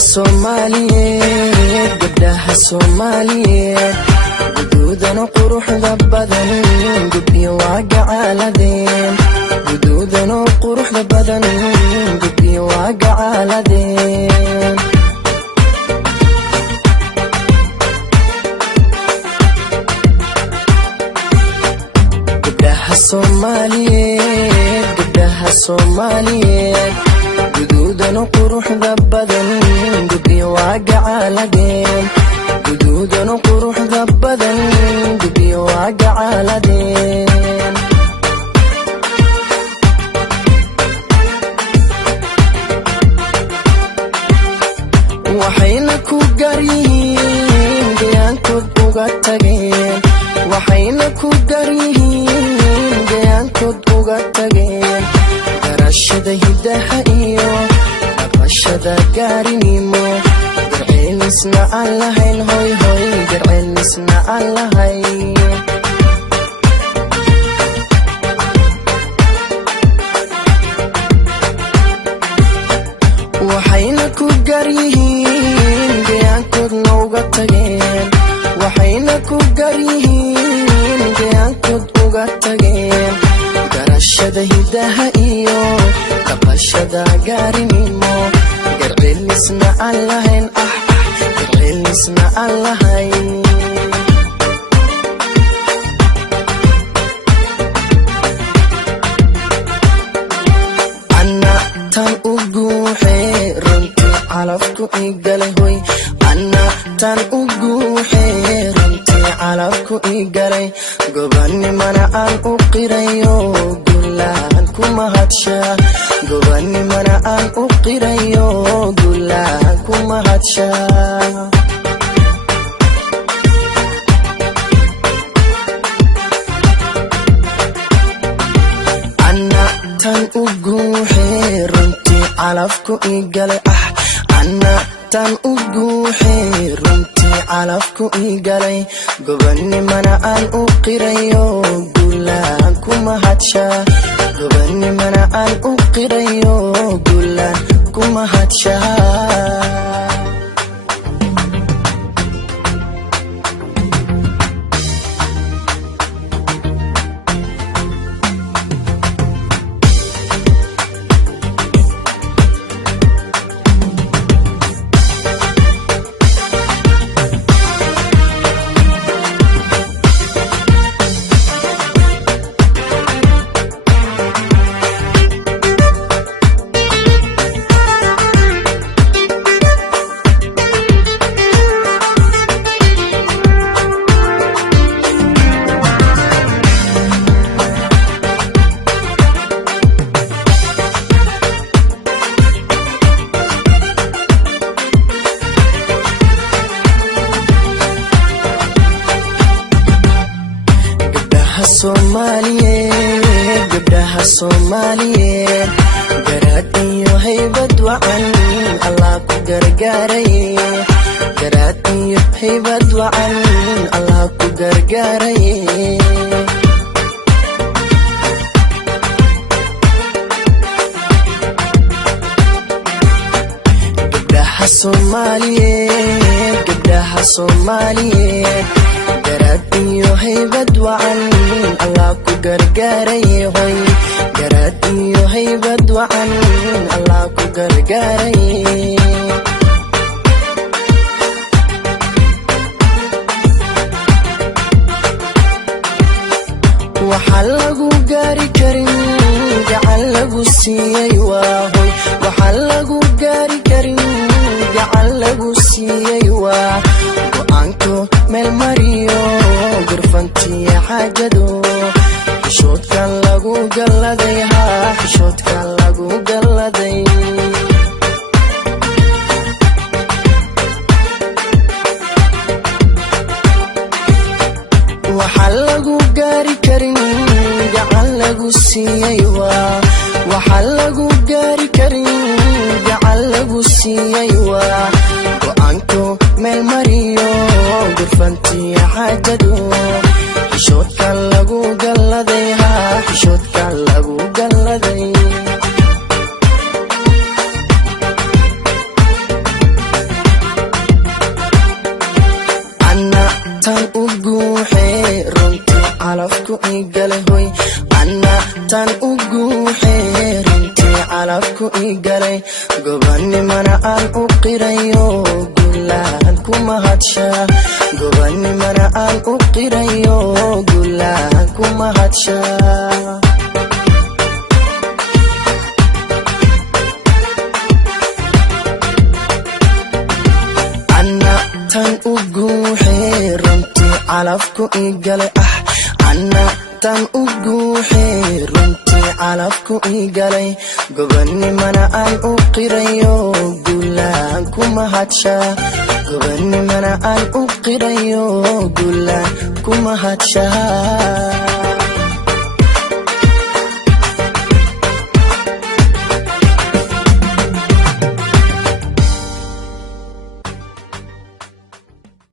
Soomaaliyeed gabdhaha Soomaaliyeed guduudana quruxda badan gabdhiyo waa gacaaladeen guduudana quruxda badan gabdhiyo waa gacaaladeen gabdhaha Soomaaliyeed guduudana quruxda badan gabdhiyo waa gacaaladeen guduudana quruxda badan gabdhiyo waa gacaaladeen waxayna ku garyihiin gayaankood uga tageen waxayna ku garyihiin gayaankood uga tageen garashada hidaha iyo dhaqashada gaarinimo garceelisna aan lahayn hoy hoy garceelisna aan lahayn waxayna ku garyihiin gayaankoodna uga tageen waxayna ku garyihiin gayaankood uga tageen garashada hidaha iyo dhaqashada gaarinimo garceelisna aan lahayn garceelisna aan lahayn ana tan u guuxee runtii calafku igalay hoy ana tan u guuxee runtii calafku igalay gobanimana aan u qirayo gulaan ku mahadshaa gobanimana aan u qirayo gulaan ku mahadshaa ana tan u guuxee runtii calafku igalay ana tan u guuxee runtii calafku igalay gobanimana aan u qirayo gulaan ku mahadshaa gobanimana aan u qirayo gulaan ku mahadshaa gabdhaha Soomaaliyeed garaad iyo haybad wacan Allah ku gargaaraye garaad iyo haybad wacan Allah ku gargaaraye gabdhaha Soomaaliyeed garaad iyo haybad wacan Allah ku gargaaraye hoy garaad iyo haybad wacan Allah ku gargaaraye waxaa lagu gaari karin gacan lagu siiyey waa hoy waxaa lagu gaari karin gacan lagu siiyey waa go'aanko meel mariyo gurfantiya xaajado xishoodkan lagu galladay xishoodkan lagu galladay waxaa lagu gaari karin gacan lagu siiyey waa waxaa lagu gaari karin gacan lagu siiyey waa go'aanko meel mariyo gurfantiya xaajado xishoodkan lagu galladay xishoodkan lagu galladay anna tan ugu xeerintii calafku igalay gobanimana aan u qirayo gulaan kuma hadsha gobanimana aan u qirayo gulaan kuma hadsha tan ugu xeerintii calafku igalay anna tan ugu xeerintii calafku igalay gobanimana aan u qirayo gulaan kuma hadsha gobanimana aan u qirayo gulaan kuma hadsha